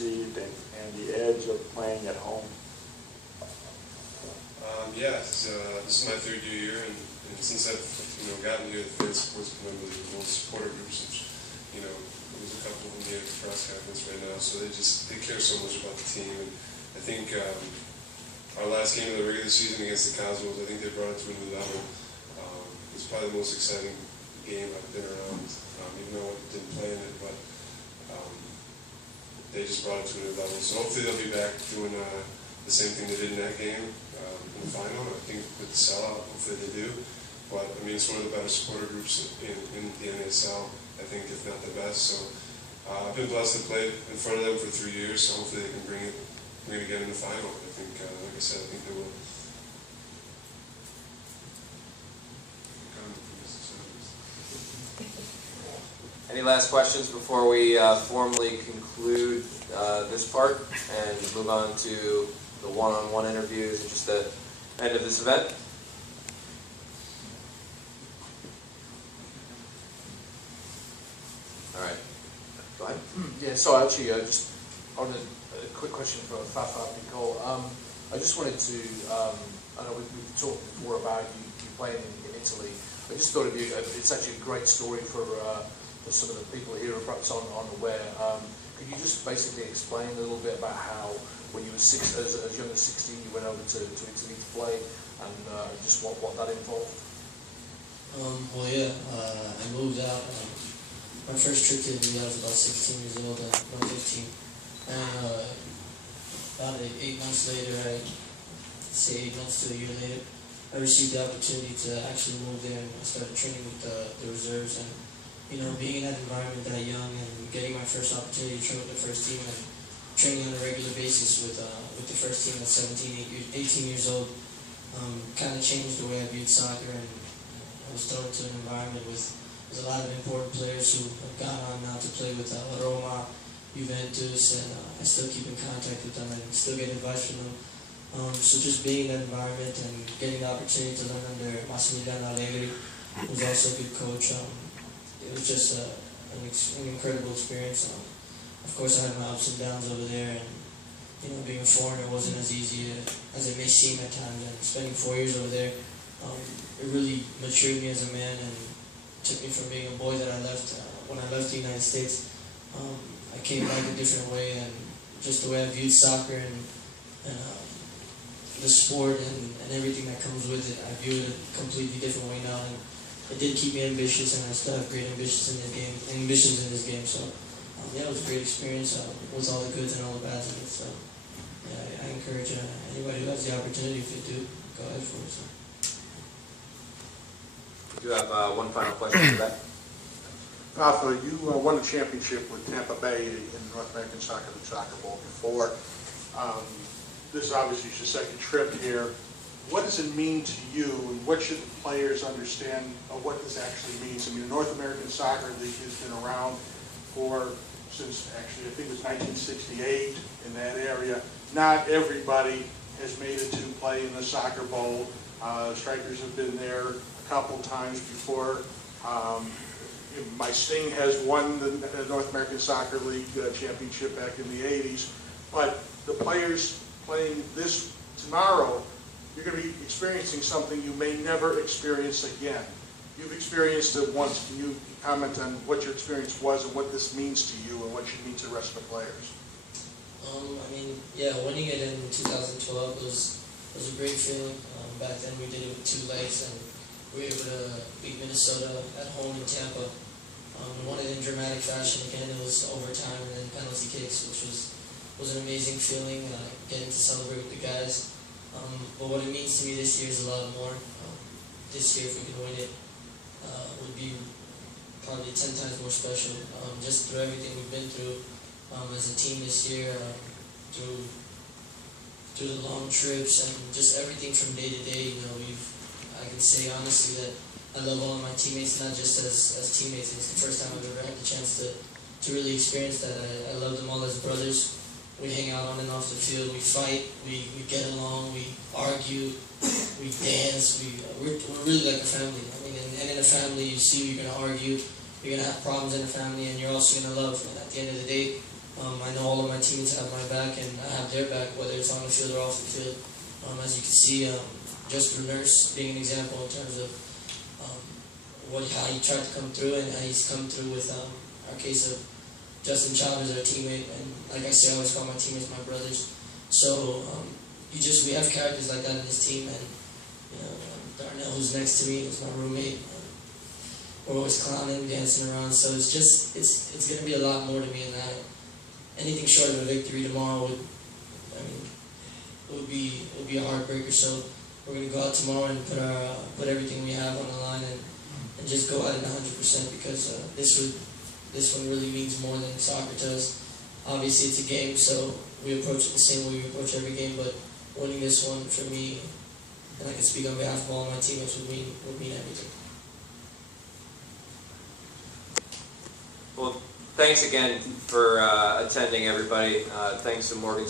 received and the edge of playing at home? This is my third year here, and since I've gotten here, the fan support's been one of the most supportive groups. There's a couple of them here at the press conference right now, so they care so much about the team. And I think our last game of the regular season against the Cosmos, I think they brought it to a new level. It's probably the most exciting game I've been around, even though I didn't play in it, but they just brought it to a new level. So hopefully they'll be back doing the same thing they did in that game in the final. I think with the sellout, hopefully they do. But I mean, it's one of the better supporter groups in the NASL, I think, if not the best. So I've been blessed to play in front of them for 3 years, so hopefully they can bring it again in the final. I think, like I said, I think they will. Any last questions before we formally conclude this part and move on to the one-on-one interviews and just the end of this event? All right. Go ahead. Yeah, so actually, just on a quick question for Fafa Nicole. I just wanted to, I know we've talked before about you playing in Italy. I just thought it's actually a great story for some of the people here perhaps unaware. Could you just basically explain a little bit about how, when you were as young as 16, you went over to Italy to play, and just what that involved? Well, yeah, I moved out. My first trip to Italy, I was about 16 years old, no 15. And about 8 months later, I'd say 8 months to a year later, I received the opportunity to actually move there, and I started training with the reserves. And being in that environment that young and getting my first opportunity to train with the first team and training on a regular basis with the first team at 18 years old kind of changed the way I viewed soccer. And I was thrown into an environment with a lot of important players who have gone on now to play with Roma, Juventus, and I still keep in contact with them and still get advice from them. So just being in that environment and getting the opportunity to learn under Massimiliano Allegri, who's also a good coach, it was just an incredible experience. Of course, I had my ups and downs over there, and being a foreigner wasn't as easy as it may seem at times. And spending 4 years over there, it really matured me as a man and took me from being a boy that I left. When I left the United States, I came back a different way, and just the way I viewed soccer and the sport and everything that comes with it, I view it a completely different way now. And it did keep me ambitious, and I still have great ambitions in this game. So yeah, it was a great experience with all the goods and all the bads in it. So yeah, I encourage anybody who has the opportunity, if they do, go ahead for it. So. We do have one final question for that. Fafa, you won the championship with Tampa Bay in North American Soccer, the Soccer Bowl before. This is obviously your second trip here. What does it mean to you, and what should the players understand of what this actually means? I mean, the North American Soccer League has been around since actually, I think it was 1968 in that area. Not everybody has made it to play in the Soccer Bowl. Strikers have been there a couple times before. My Sting has won the North American Soccer League championship back in the 80s. But the players playing this tomorrow, you're going to be experiencing something you may never experience again. You've experienced it once. Can you comment on what your experience was and what this means to you and what it means to the rest of the players? I mean, yeah, winning it in 2012 was a great feeling. Back then we did it with 2 legs, and we were able to beat Minnesota at home in Tampa. Won it in dramatic fashion again. It was overtime and then penalty kicks, which was an amazing feeling, getting to celebrate with the guys. But what it means to me this year is a lot more. This year, if we can win it, would be probably 10 times more special. Just through everything we've been through as a team this year, through the long trips and just everything from day to day. I can say honestly that I love all of my teammates, not just as teammates. It's the first time I've ever had the chance to really experience that. I love them all as brothers. We hang out on and off the field. We fight. We get along. We argue. We dance. We're really like a family. I mean, and in a family, you see you're going to argue. You're going to have problems in a family, and you're also going to love. And at the end of the day, I know all of my teammates have my back, and I have their back, whether it's on the field or off the field. As you can see, just for Nurse being an example in terms of how he tried to come through, and how he's come through with our case of Justin Chavez, our teammate, and like I say, I always call my teammates my brothers. So we have characters like that in this team, and Darnell, who's next to me, is my roommate. We're always clowning, dancing around. So it's going to be a lot more to me than that. Anything short of a victory tomorrow would be a heartbreaker. So we're going to go out tomorrow and put everything we have on the line and just go at it 100%, because this one really means more than soccer to us. Obviously, it's a game, so we approach it the same way we approach every game. But winning this one for me, and I can speak on behalf of all of my teammates, would mean everything. Well, thanks again for attending, everybody. Thanks to Morgan's